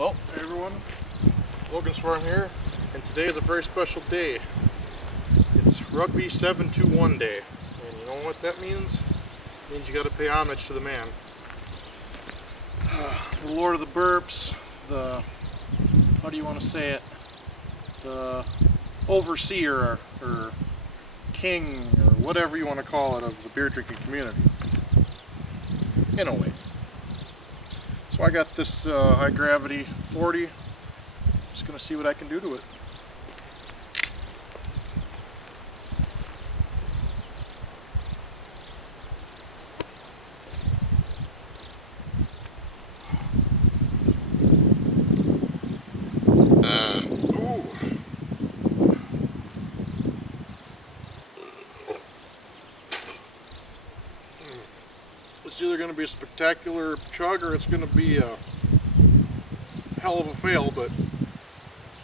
Well, hey everyone, Logan's Farm here, and today is a very special day. It's Rugby721 day, and you know what that means? It means you gotta pay homage to the man. The Lord of the Burps, the, how do you want to say it? The overseer, or king, or whatever you want to call it, of the beer drinking community. In a way. So I got this high gravity 40. Just gonna see what I can do to it. Ooh. It's either going to be a spectacular chug or it's going to be a hell of a fail, but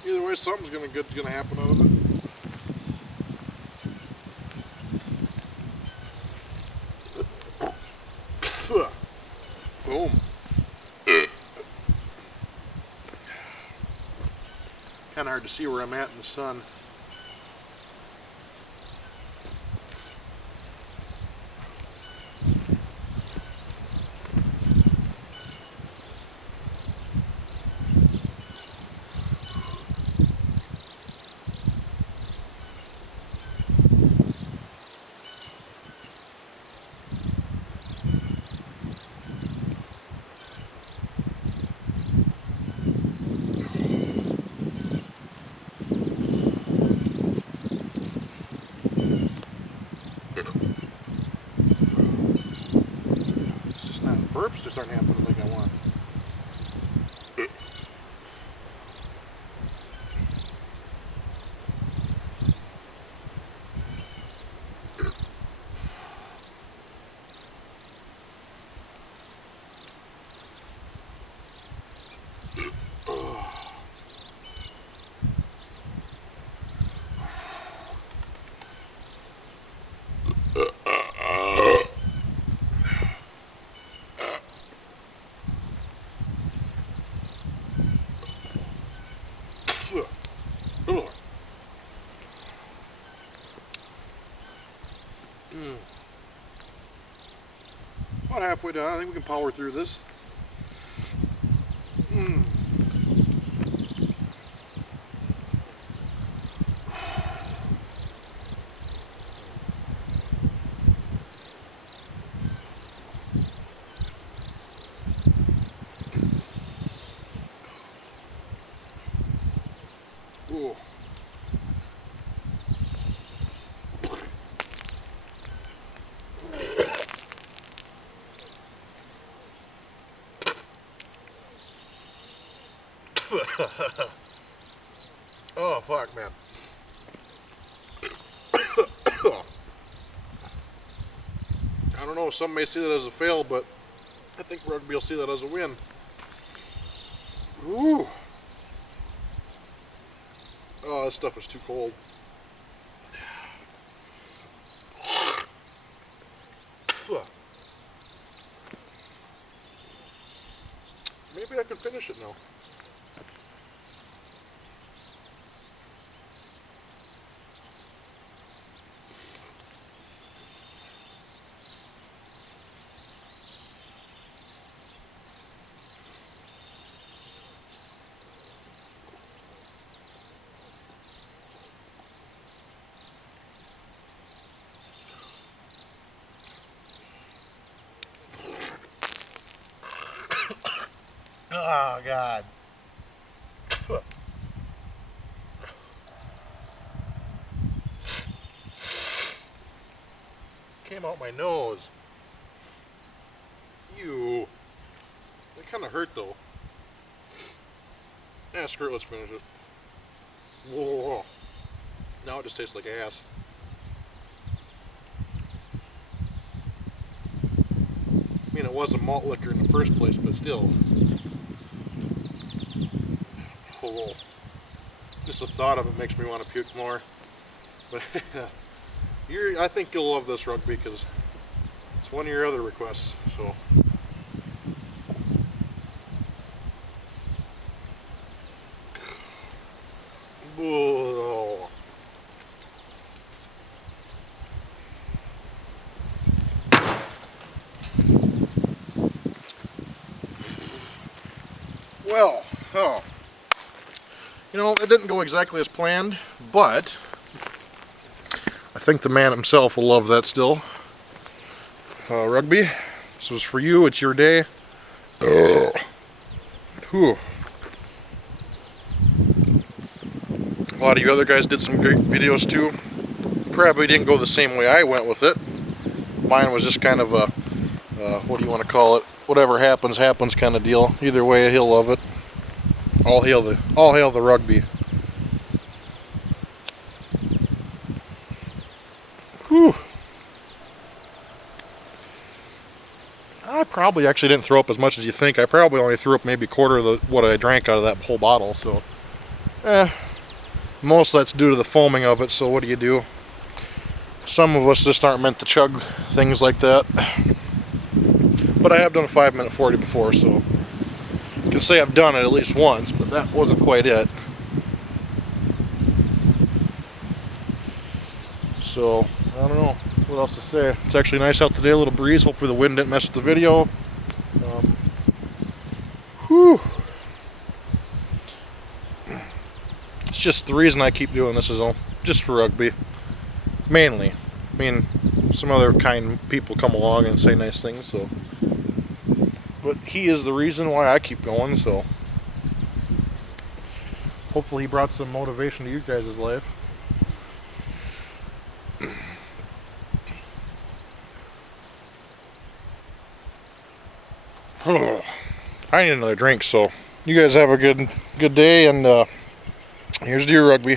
either way something's good's going to happen out of it. Boom. Kind of hard to see where I'm at in the sun. Burps just aren't happening like I want. About halfway done. I think we can power through this. Ooh. Oh fuck, man. I don't know, some may see that as a fail, but I think Rugby will see that as a win. Ooh. Oh, this stuff is too cold. Maybe I can finish it now. Oh, God. Came out my nose. Ew. That kind of hurt, though. Yeah, screw it, let's finish it. Whoa. Now it just tastes like ass. I mean, it wasn't malt liquor in the first place, but still. Oh, just the thought of it makes me want to puke more. But I think you'll love this Rugby because it's one of your other requests. So Well, oh, you know, it didn't go exactly as planned, but I think the man himself will love that still. Rugby, this was for you. It's your day. Whew. A lot of you other guys did some great videos too. Probably didn't go the same way I went with it. Mine was just kind of a, what do you want to call it? Whatever happens, happens kind of deal. Either way, he'll love it. All hail the rugby. Whew. I probably actually didn't throw up as much as you think. I probably only threw up maybe a quarter of what I drank out of that whole bottle. So, most of that's due to the foaming of it. So what do? Some of us just aren't meant to chug things like that. But I have done a 5-minute 40 before, so I can say I've done it at least once, but that wasn't quite it. So, I don't know what else to say. It's actually nice out today, a little breeze. Hopefully the wind didn't mess with the video. Whew. It's just the reason I keep doing this is all just for rugby. Mainly. I mean, some other kind people come along and say nice things, so. But he is the reason why I keep going, so. Hopefully he brought some motivation to you guys' life. I need another drink, so you guys have a good day, and here's to your rugby.